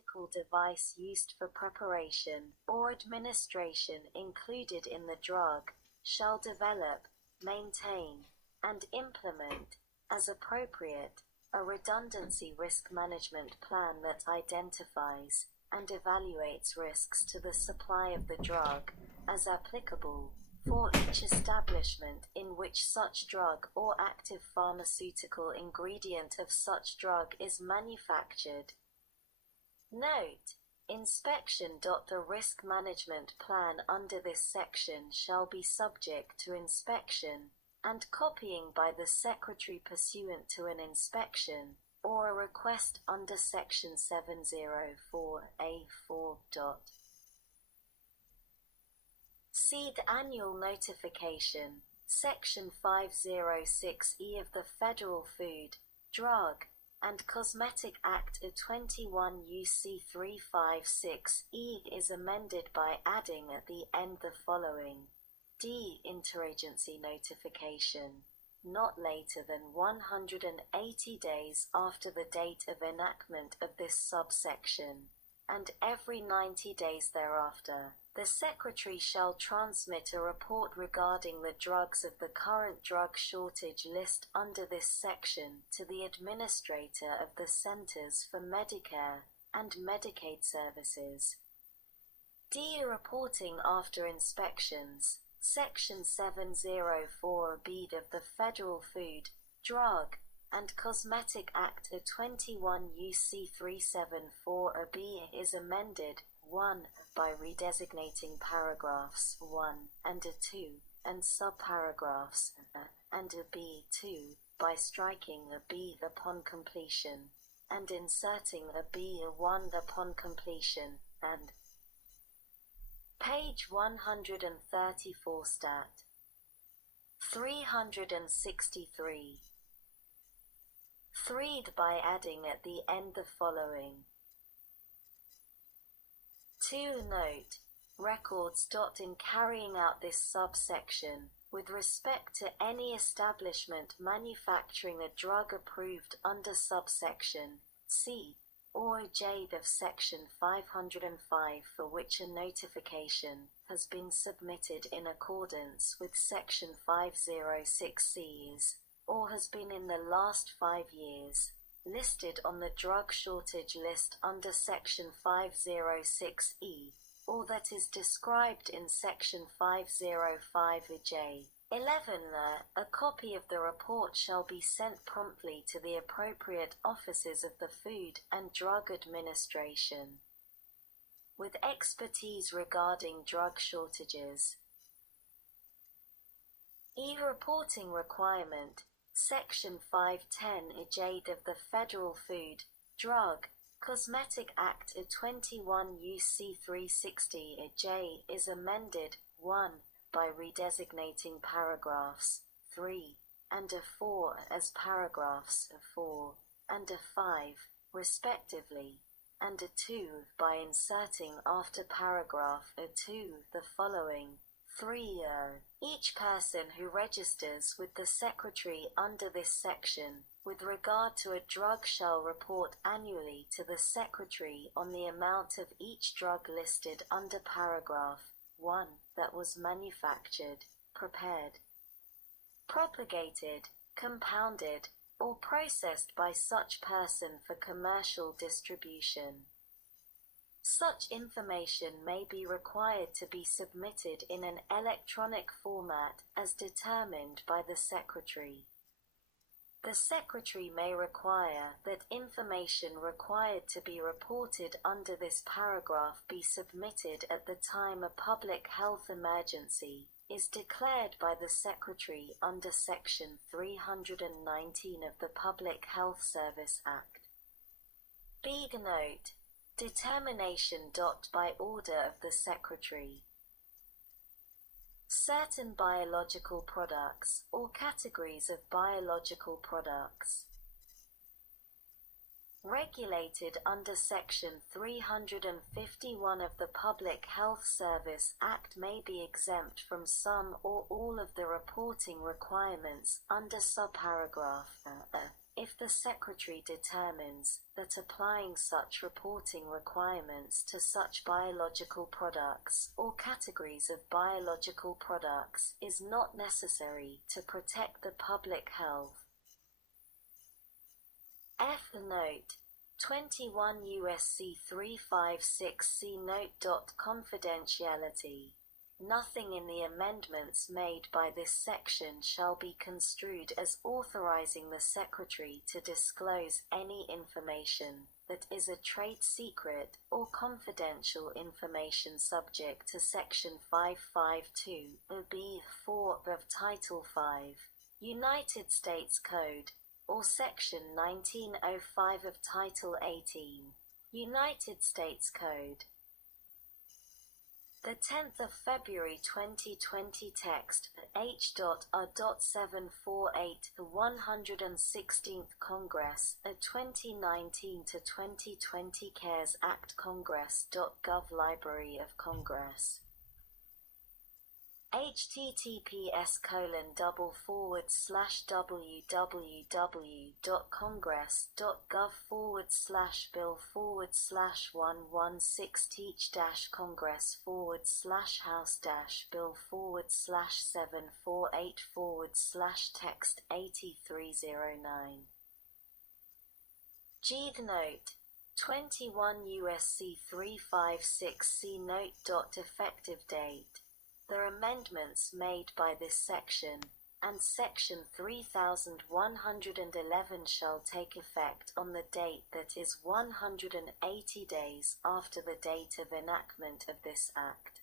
medical device used for preparation or administration included in the drug, shall develop, maintain, and implement, as appropriate, a redundancy risk management plan that identifies and evaluates risks to the supply of the drug, as applicable, for each establishment in which such drug or active pharmaceutical ingredient of such drug is manufactured. Note: inspection. The risk management plan under this section shall be subject to inspection and copying by the Secretary pursuant to an inspection or a request under Section 704A4. See the Annual Notification, Section 506E of the Federal Food, Drug, and Cosmetic Act of 21 U.C. 356E is amended by adding at the end the following: D. Interagency notification, not later than 180 days after the date of enactment of this subsection, and every 90 days thereafter. The Secretary shall transmit a report regarding the drugs of the current drug shortage list under this section to the Administrator of the Centers for Medicare and Medicaid Services. D. Reporting after inspections. Section 704B of the Federal Food, Drug, and Cosmetic Act of 21 U.C. 374B is amended 1. By redesignating paragraphs 1 and 2 and subparagraphs A and B. 2. By striking a B upon completion and inserting a B1 upon completion, and page 134 stat. 363. 3. By adding at the end the following: 2. Note: records. In carrying out this subsection, with respect to any establishment manufacturing a drug approved under subsection C or J of Section 505 for which a notification has been submitted in accordance with Section 506C or has been in the last 5 years listed on the drug shortage list under Section 506E, or that is described in Section 505J. 11. A copy of the report shall be sent promptly to the appropriate offices of the Food and Drug Administration with expertise regarding drug shortages. E-reporting requirement. Section 510J of the Federal Food, Drug, Cosmetic Act of 21 U.C. 360J is amended 1. By redesignating paragraphs 3 and 4 as paragraphs 4 and 5, respectively, and 2. By inserting after paragraph 2 the following: 3. Each person who registers with the Secretary under this section with regard to a drug shall report annually to the Secretary on the amount of each drug listed under paragraph 1 that was manufactured, prepared, propagated, compounded, or processed by such person for commercial distribution. Such information may be required to be submitted in an electronic format as determined by the Secretary. The Secretary may require that information required to be reported under this paragraph be submitted at the time a public health emergency is declared by the Secretary under Section 319 of the Public Health Service Act. Big note: determination. By order of the Secretary. Certain biological products or categories of biological products regulated under Section 351 of the Public Health Service Act may be exempt from some or all of the reporting requirements under subparagraph A if the Secretary determines that applying such reporting requirements to such biological products or categories of biological products is not necessary to protect the public health. F. Note 21 U.S.C. 356C Note. Confidentiality. Nothing in the amendments made by this section shall be construed as authorizing the Secretary to disclose any information that is a trade secret or confidential information subject to Section 552(b)(4) of Title 5, United States Code, or Section 1905 of Title 18, United States Code. The 10th of February 2020 text, H.R.748, the 116th Congress, a 2019 to 2020 CARES Act Congress.gov Library of Congress. https://www.congress.gov/bill/116-congress/116-congress/bill/748//text 8309. G. Note 21 U.S.C. 356C Note. Effective date. The amendments made by this section and Section 3111 shall take effect on the date that is 180 days after the date of enactment of this Act.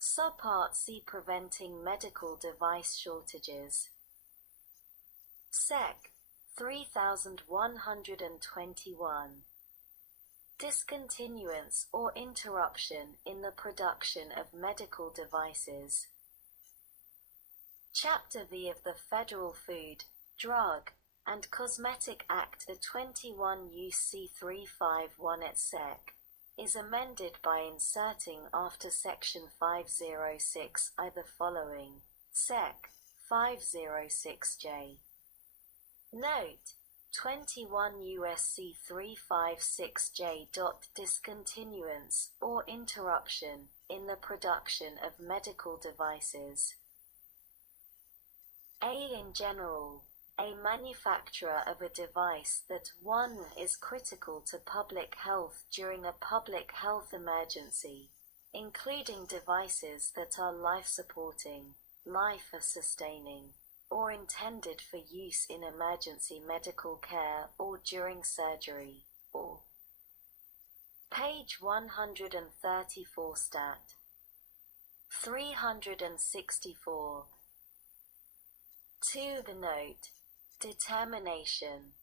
Subpart C. Preventing medical device shortages. Sec. 3121. Discontinuance or interruption in the production of medical devices. Chapter V of the Federal Food, Drug, and Cosmetic Act of 21 U.C. 351 et seq. is amended by inserting after Section 506 the following: Sec. 506J. Note 21 U.S.C. 356J. Discontinuance or interruption in the production of medical devices. A. In general, a manufacturer of a device that 1. is critical to public health during a public health emergency, including devices that are life-supporting, life-sustaining, or intended for use in emergency medical care or during surgery, or page 134 stat. 364. 2. The note. Determination.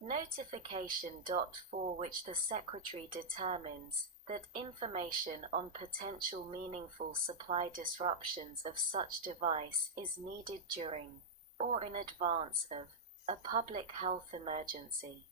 Notification. For which the Secretary determines that information on potential meaningful supply disruptions of such device is needed during, or in advance of, a public health emergency.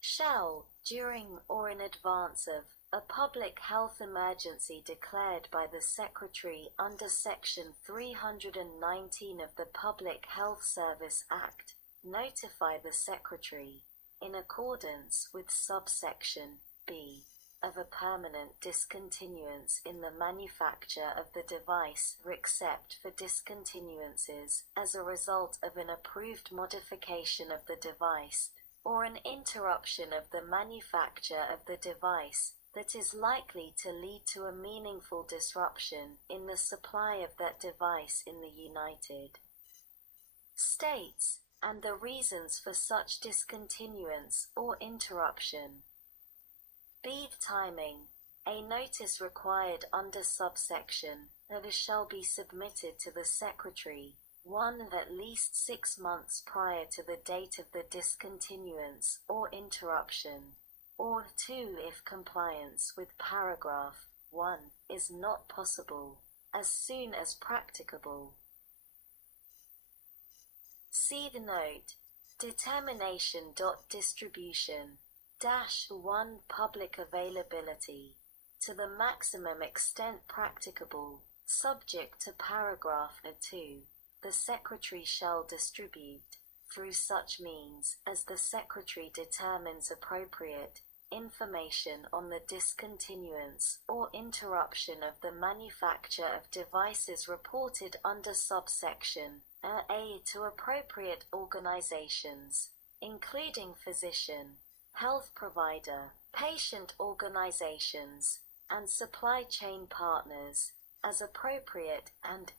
Shall, during or in advance of, a public health emergency declared by the Secretary under Section 319 of the Public Health Service Act, notify the Secretary, in accordance with subsection B, of a permanent discontinuance in the manufacture of the device except for discontinuances as a result of an approved modification of the device, or an interruption of the manufacture of the device that is likely to lead to a meaningful disruption in the supply of that device in the United States, and the reasons for such discontinuance or interruption. B. Timing. A notice required under subsection that shall be submitted to the Secretary, 1. at least 6 months prior to the date of the discontinuance or interruption, or 2. if compliance with paragraph 1 is not possible, as soon as practicable. See the note. Determination. Distribution. 1. Public availability. To the maximum extent practicable, subject to paragraph 2. the Secretary shall distribute, through such means as the Secretary determines appropriate, information on the discontinuance or interruption of the manufacture of devices reported under subsection A to appropriate organizations, including physician, health provider, patient organizations, and supply chain partners, as appropriate and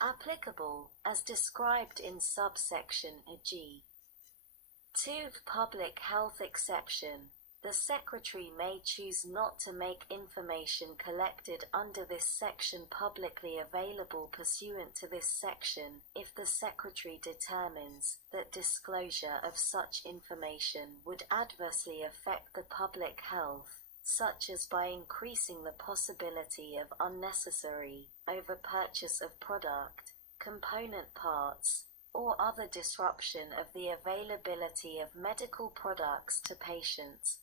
applicable, as described in subsection G. 2. Public health exception. The Secretary may choose not to make information collected under this section publicly available pursuant to this section, if the Secretary determines that disclosure of such information would adversely affect the public health, such as by increasing the possibility of unnecessary overpurchase of product, component parts, or other disruption of the availability of medical products to patients.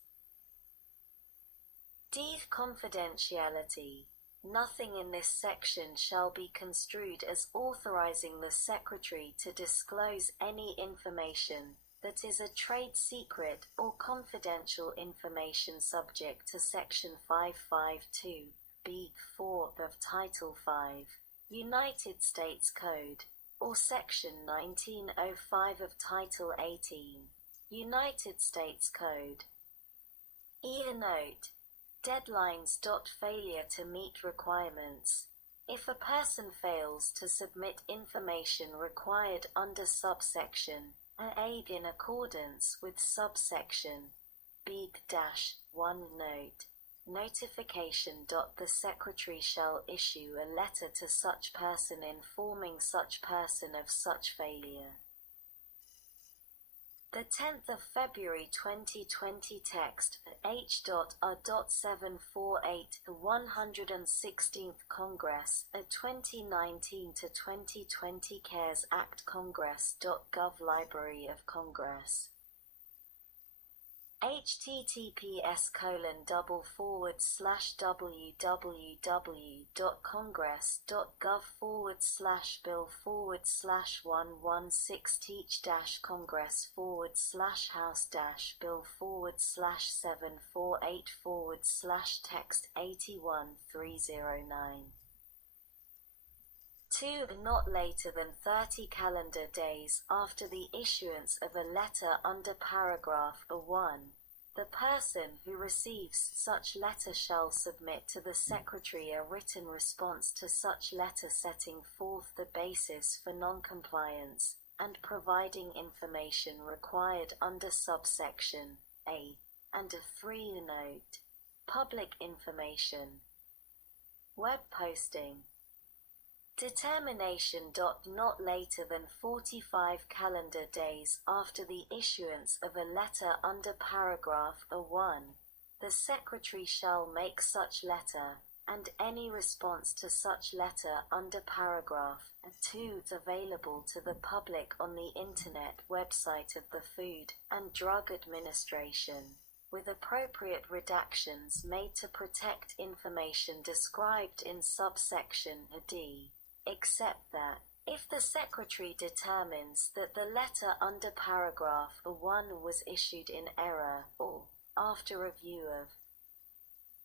D. Confidentiality. Nothing in this section shall be construed as authorizing the Secretary to disclose any information that is a trade secret or confidential information subject to Section 552(b)(4) of Title 5, United States Code, or Section 1905 of Title 18, United States Code. E. A note. Deadlines. Failure to meet requirements. If a person fails to submit information required under subsection A in accordance with subsection B-1 note, notification. The Secretary shall issue a letter to such person informing such person of such failure. The 10th of February 2020 text H.A.748 The 116th Congress, a 2019 to 2020 CARES Act Congress.gov Library of Congress. https://www.congress.gov/bill/116-congress/house-bill/748//text 2. Not later than 30 calendar days after the issuance of a letter under paragraph A1, the person who receives such letter shall submit to the Secretary a written response to such letter setting forth the basis for noncompliance and providing information required under subsection A, and a 3 note. Public information. Web posting. Determination. Not later than 45 calendar days after the issuance of a letter under paragraph A1, the Secretary shall make such letter, and any response to such letter under paragraph A2 available to the public on the Internet website of the Food and Drug Administration, with appropriate redactions made to protect information described in subsection D. Except that, if the Secretary determines that the letter under paragraph A1 was issued in error, or, after review of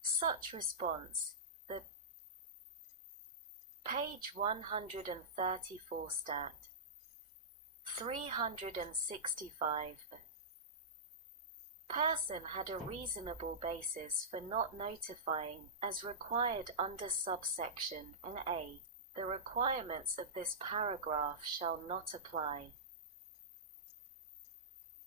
such response, the page 134 stat. 365 person had a reasonable basis for not notifying, as required under subsection A, the requirements of this paragraph shall not apply.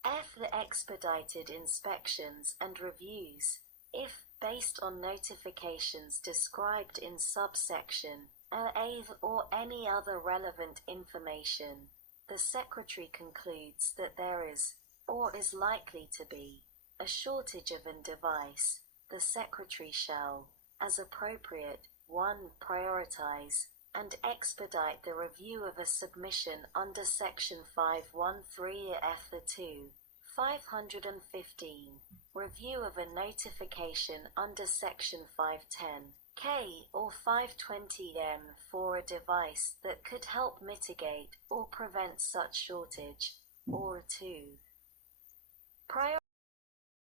F. The expedited inspections and reviews, if, based on notifications described in subsection A or any other relevant information, the Secretary concludes that there is, or is likely to be, a shortage of a device, the Secretary shall, as appropriate, 1. Prioritize and expedite the review of a submission under Section 513 F. 2. 515. Review of a notification under Section 510, K or 520M for a device that could help mitigate or prevent such shortage, or 2.